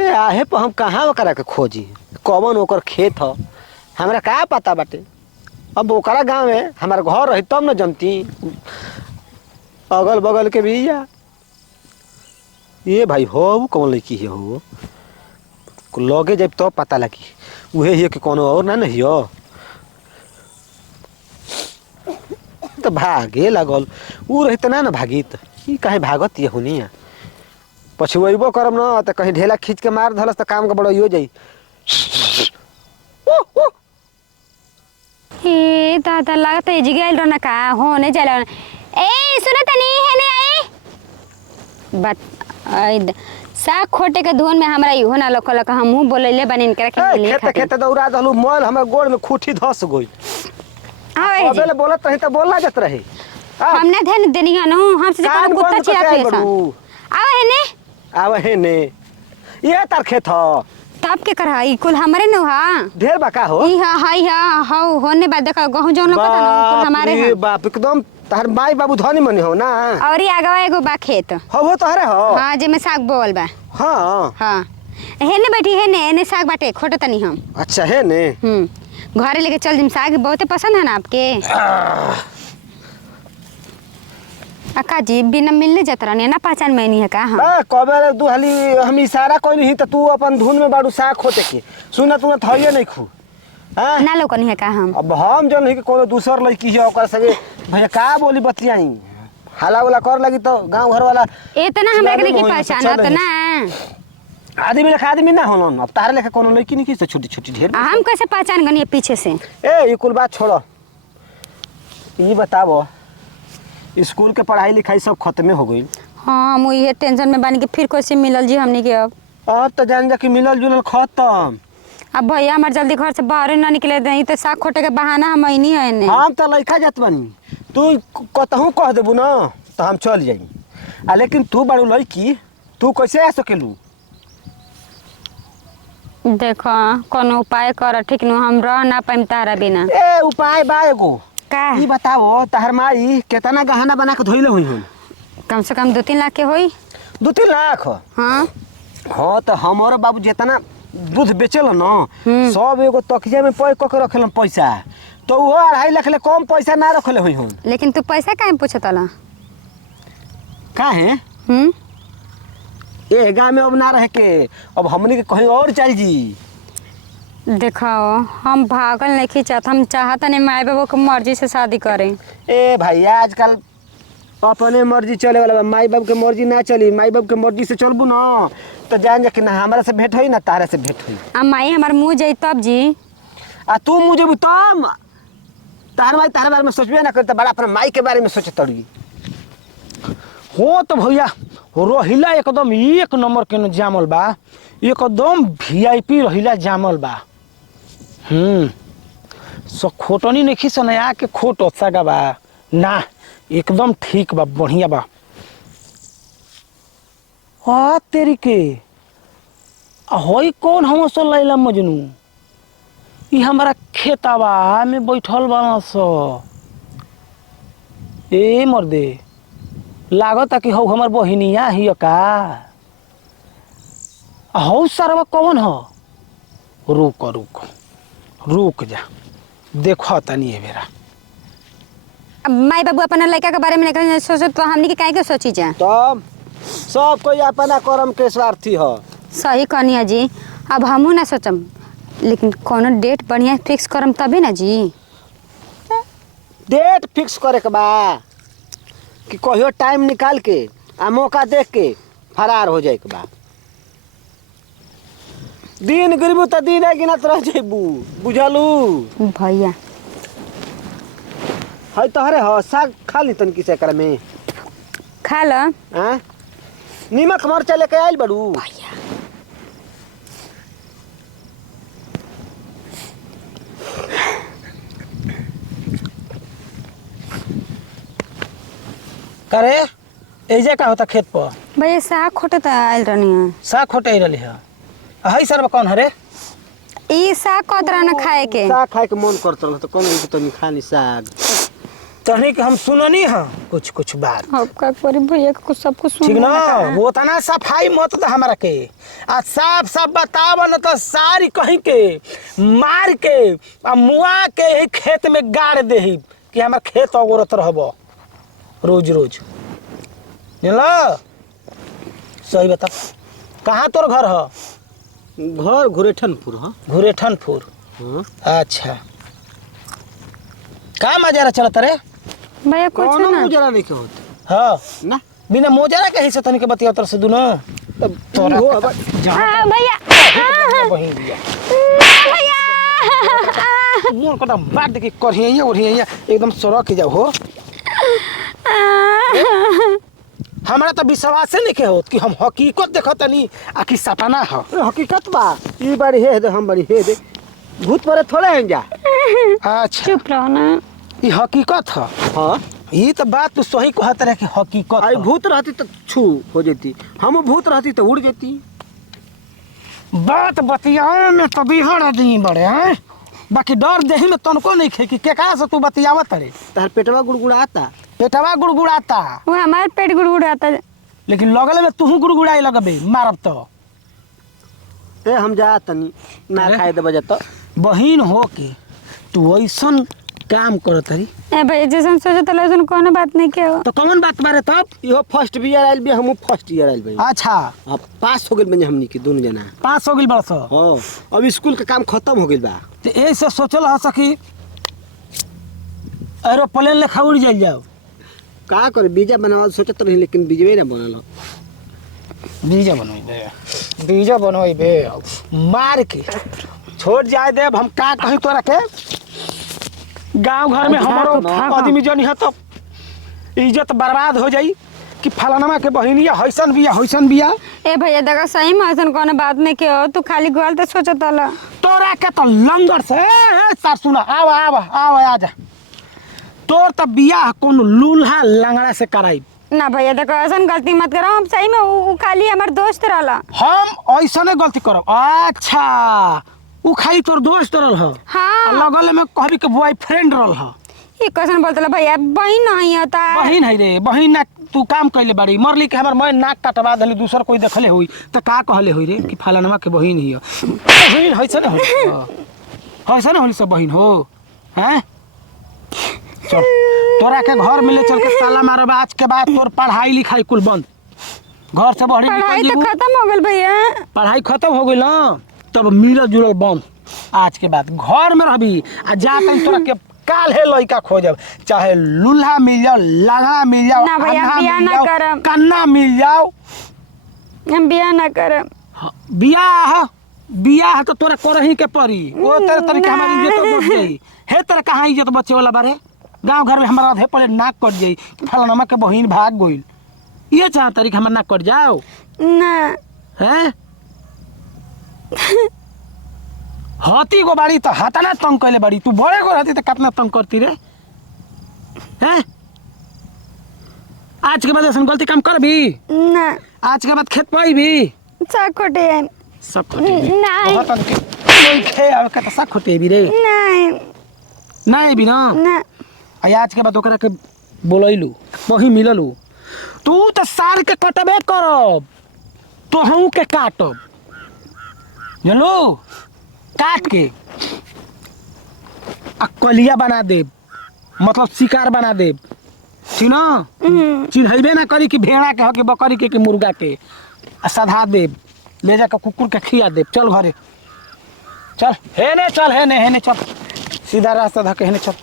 ए आहे पर हम कहाँ ओकरा के खोजी कौन ओकर खेत ह हमरा का पता बाटे। अब ओकरा गाँव में हमारा घर रही तब न जनती अगल बगल के भी या ये भाई हो कौन लड़की है हो लगे जब तो पता लगी उहे हियो कि कोनो और ना नहीं हो तो भागे लगल उ रहित ना न भागित ई काहे भागत ये हुनिया पछुएबो करम न त कहीं ढेला खींच के मार धलस त काम के बड़ा हो जाई। ए दादा लागत है जिगेल रहना का होने जाला ए सुनो तनी है ने आई बट साग खोटे के धुन में हमरा इहो ना लखल का हमहू बोलैले बनिन करे के ले खेत खेत दौड़ा दलू मोल हमर गोड़ में खूठी धस गई आवे अबेले बोलत रही त बोलना जत रही हमने ध्यान देनी हनु हमसे कोनो कुत्ता चिरा के आवे है ने आवे है ने ये तार खेत ह तब के कर ई कुल हमरे न हा ढेर बका हो ई हां हाउ होने बाद देखा गहू जौन लगता ना कुल हमारे है बाप एकदम तार माई बाबू धनी मनी हो ना और ई आगवा एगो बा खेत हो तोहरे हो हां जे में साग बोल बा हां हां हेने बैठी हेने साग बाटे खोटो तनी हम अच्छा है ने घरे लेके चल जिम साग बहुत पसंद है ना आपके अक्का जी बिना मिलने जात रहनी ना पहचान में नहीं है का हम कबे दुहली हम इशारा कोई नहीं त तू अपन धुन में बाड़ू साग खोटे के सुना तू थइए नहीं खू हां ना लोग नहीं है का हम अब हम जो नहीं कि कोनो दूसर लड़की है ओकर संगे भैया का बोली बतियाई हाला वाला कर लगी तो गांव घर वाला इतना हमरा के की पहचानत ना आदमी लेखा आदमी ना होलन अब तारे लेखा कोनो लड़की नहीं की छोटी छोटी ढेर हम कैसे पहचान गनी पीछे से ए ये कुल बात छोड़ो ये बताओ स्कूल के पढ़ाई लिखाई सब खत्म हो गई। हां मु ये टेंशन में बानी के फिर कैसे मिलल जी हमनी के अब तो जान जा कि मिलल जुलल खत्म अब भैया हमार जल्दी घर से बाहर ना निकले दई तो साग खोटे के बहाना हम नहीं है ने हम तो लइका जात बानी तू कतहू कह देबू ना तो हम चल जाई आ लेकिन तू बड़ू लड़की तू कैसे आ सकेलू देखो कोनो उपाय कर ठीक न हम रह ना पाइम तारा बिना ए उपाय बा एगो का ई बताओ तहर माई केतना गहना बना के धइले होई हन कम से कम 2-3 लाख के होई 2-3 लाख हां हां तो हमरो बाबू जितना दूध बेचेल न सब एगो तकिया में पैक क के रखेलन पैसा तो वो 2.5 लाख ले कम पैसा ना रखले होई हन लेकिन तू पैसा काहे पूछतला काहे ए गांव में अब ना रहे के अब हमनी के कहीं और चल जी देखो हम भागल नहीं चाहत हम चाहत नहीं माई बाबू के मर्जी से शादी करें ए भाई आजकल अपने मर्जी चले वाला माई बाप के मर्जी ना चली माई बाप के मर्जी से चलबू ना तो जान जा कि ना हमारा से भेंट होई ना तारा से भेंट होई आ माई हमार मुंह जाई तब जी आ तू मुझे तम तार माई तारे बारे में सोचबे ना करता बड़ा अपना माई के बारे में सोचे तड़ी हो तो भैया रहिला एकदम एक नंबर के जामल बा एकदम वीआईपी रहिला जामल बा सो खोटनी नहीं सनया के खोट सगा बा ना एकदम ठीक बा बढ़िया बा हाँ तेरी के होई कौन हम सो लैला मजनू ई हमारा खेतावा में बैठल बना सो ए मर्दे लागत कि हौ हमर बहिनिया हिय का हौ सरवा कौन ह रुक रुक रुक जा देखो तनी है मेरा अब माई बाबू अपना लड़का के बारे में नहीं सोचो तो हमनी के काहे के सोची जा तब सब कोई अपना कर्म के स्वार्थी ह सही कहनी जी अब हमहू ना सोचम लेकिन कोनो डेट बढ़िया फिक्स करम तभी ना जी डेट फिक्स करे के बा कि कहियो टाइम निकाल के आ मौका देख के फरार हो जाए के बा दिन गिरबू तो दिन गिनत रह जेबू बुझलू भैया है तोहरे ह साग खा ली तन किसे कर में खा ल हां नीमक मरचा लेके आइल बड़ू भैया करे एजे का होता खेत पर भैया साग खोटे तो आयल रहनी है साग खोटे रही है हई सर कौन हरे ई साग कतरा न खाए के साग खाए के मन करत रह तो कौन तो नहीं खानी साग तहनी के हम सुननी हाँ कुछ कुछ बात अब का करी भैया को सब कुछ सुन ठीक ना। वो तना सफाई मत दे हमरा के आ साफ साफ बताव न तो सारी कहीं के मार के आ मुआ के ही खेत में गाड़ देही कि हमार खेत अगोरत रहब रोज रोज जानल। सही बता कहाँ तोर घर है? घर घुरेठनपुर ह। घुरेठनपुर। हाँ। अच्छा का मजारा चलत रे? भैया कुछ कौनो ना गुजारा नहीं होत हाँ ना। बिना मोजरा के ही से तनिक बतिया तर से दुनो तब तोरा हो के अब हाँ भैया बहिन बिया भैया मोर कटा बात के करहिया ओढ़िया एकदम सड़क जाओ हो। हमरा तो विश्वास नहीं के होत कि हम हकीकत देखतनी आ कि सपना हो। हकीकत बा। ई बारी हे दे हम बारी हे दे भूत पर थोड़े हैं जा। अच्छा चुप रहो ना। ई हकीकत है। हाँ ई तो बात तू सही कहत रहे कि हकीकत आई ह। भूत रहती तो छू हो जाती, हम भूत रहती तो उड़ जाती। बात बतियाए में तो बिहड़ आदमी बड़े हैं बाकी डर देही में तनको नहीं खे कि केकरा से तू बतियावत रे। तार पेटवा गुड़गुड़ाता। पेटवा गुड़गुड़ाता वो हमार पेट गुड़गुड़ाता। लेकिन लगले में तू गुड़गुड़ाई लगबे मारब तो। ए हम जा तनी ना अरे? खाए दे बजा तो बहिन हो के तू ऐसन काम करत हरी ए भैया जैसन सोचो तो लजन कोनो बात नहीं के हो। तो कौन बात बारे तब? इहो फर्स्ट ईयर आइल बे, हम फर्स्ट ईयर आइल बे। अच्छा अब पास हो गेल बे हमनी के दोनों जना। पास हो गइल बरस हां अब स्कूल के काम खत्म हो गेल बा। तो ऐसे सोचल ह सकी एरोप्लेन लेखा उड़ जाइल जाओ। का करे बीजा बनावल सोचत रही लेकिन बीजवे ना बनल हो। बीजा बनवाइबे मार के छोड़ जाए देब। हम का कहीं तोरा के गांव घर में हमारो आदमी जनी है तो इज्जत बर्बाद हो जाई कि फलानमा के बहिनिया हैसन बिया। ए भैया देखा सही में ऐसन कोनो बात नहीं के हो। तू खाली गोल तो सोचत हला। तोरा के तो लंगर से सर सुना आव आजा। तोर तो बियाह कौन लूल्हा लंगड़ा से कराई। ना भैया देखो ऐसन गलती मत करो। हम सही में उ खाली हमार दोस्त रहला। हम ऐसने गलती करब। अच्छा उ खाली तोर दोस्त रहल ह। हाँ लगल में कहबी के बॉयफ्रेंड रहल ह। ये कैसन बोलतला भैया बहन नहीं होता। बहिन है रे बहिन ना तू काम कैले बाड़ी मरली के हमर मैं नाक कटवा दली दूसर कोई देखले हुई तो का कहले हुई रे कि फलानमा के बहिन हिय। बहिन हैसे ना हैसे ना होली सब बहिन हो हैं। चल तोरा के घर में ले चल के ताला मारब। आज के बाद तोर पढ़ाई लिखाई कुल बंद। घर से बहरी पढ़ाई निकल तो जेबू। खत्म हो गल भैया। पढ़ाई खत्म हो गइल ना तब मिलल जुलल बंद। आज के बाद घर में रहबी आ जाकर तोरा के काल है लइका खोजब। चाहे लूल्हा मिल जाओ लंगा मिल जाओ ना भैया, अन्हा बियाह मिल ना जाओ, करब। कन्ना मिल जाओ। हम बियाह ना करब। हाँ, बियाह तो तोरा करही के पड़ी। वो तेरे तरीके हमारी इज्जत बच गई है। तेरे कहाँ इज्जत बचे वाला बारे? गांव घर में हमारा आधे पड़े नाक कट जाई फलानमा के बहिन भाग गइल। ये चाह तरीके हमार नाक कट जाओ ना हैं। हाथी को बाड़ी तो हाथाना तंग कैले बाड़ी। तू बड़े को रहती तो कितना तंग करती रे हैं। आज के बाद ऐसा गलती काम कर भी। ना आज के बाद खेत पाई भी सा खोटे हैं। सब खोटे भी नहीं। बहुत तन के कोई खे और का सब खोटे भी रे नहीं नहीं भी ना। ना आज के बाद ओकरा के बोलैलू वही मिललू तू तो सार के कटबे करब तो हम के काटब जानलो। काट के आ कलिया बना देब मतलब शिकार बना देब ठीक ना। चिन्हबे ना करी कि भेड़ा के हो कि बकरी के कि मुर्गा के आ सधा देब ले जाकर कुकुर के खिया देब। चल घरे चल हेने चल हेने चल सीधा रास्ता धके हेने चल।